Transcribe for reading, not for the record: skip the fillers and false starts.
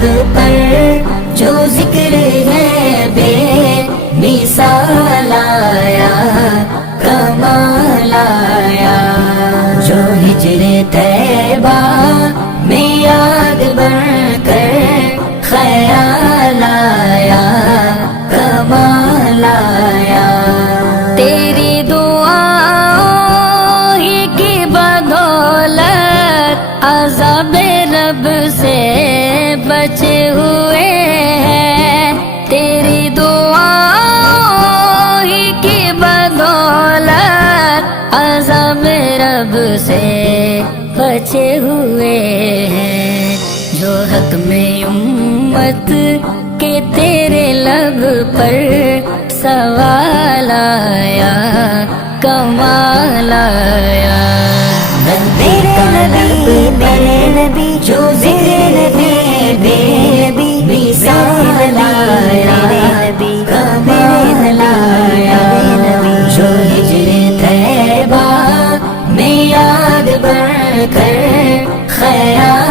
حق پر جو ذکر ہے بے مثال آیا، کمال آیا، جو ہجر طیبہ میں یاد بن کر خیال آیا، کمال آیا۔ تیری دعاؤں ہی کی بدولت عذاب رب سے بچے ہوئے ہیں، تیری دعاؤں ہی کی بدولت عذاب رب سے بچے ہوئے ہیں۔ جو حق میں امت کے تیرے لب پر سوال آیا، کمال آیا۔ میرے نبی میرے نبی جو ذکر ہے بے مثال آیا، کمال آیا، جو ہجر طیبہ میں یاد بن کر خیال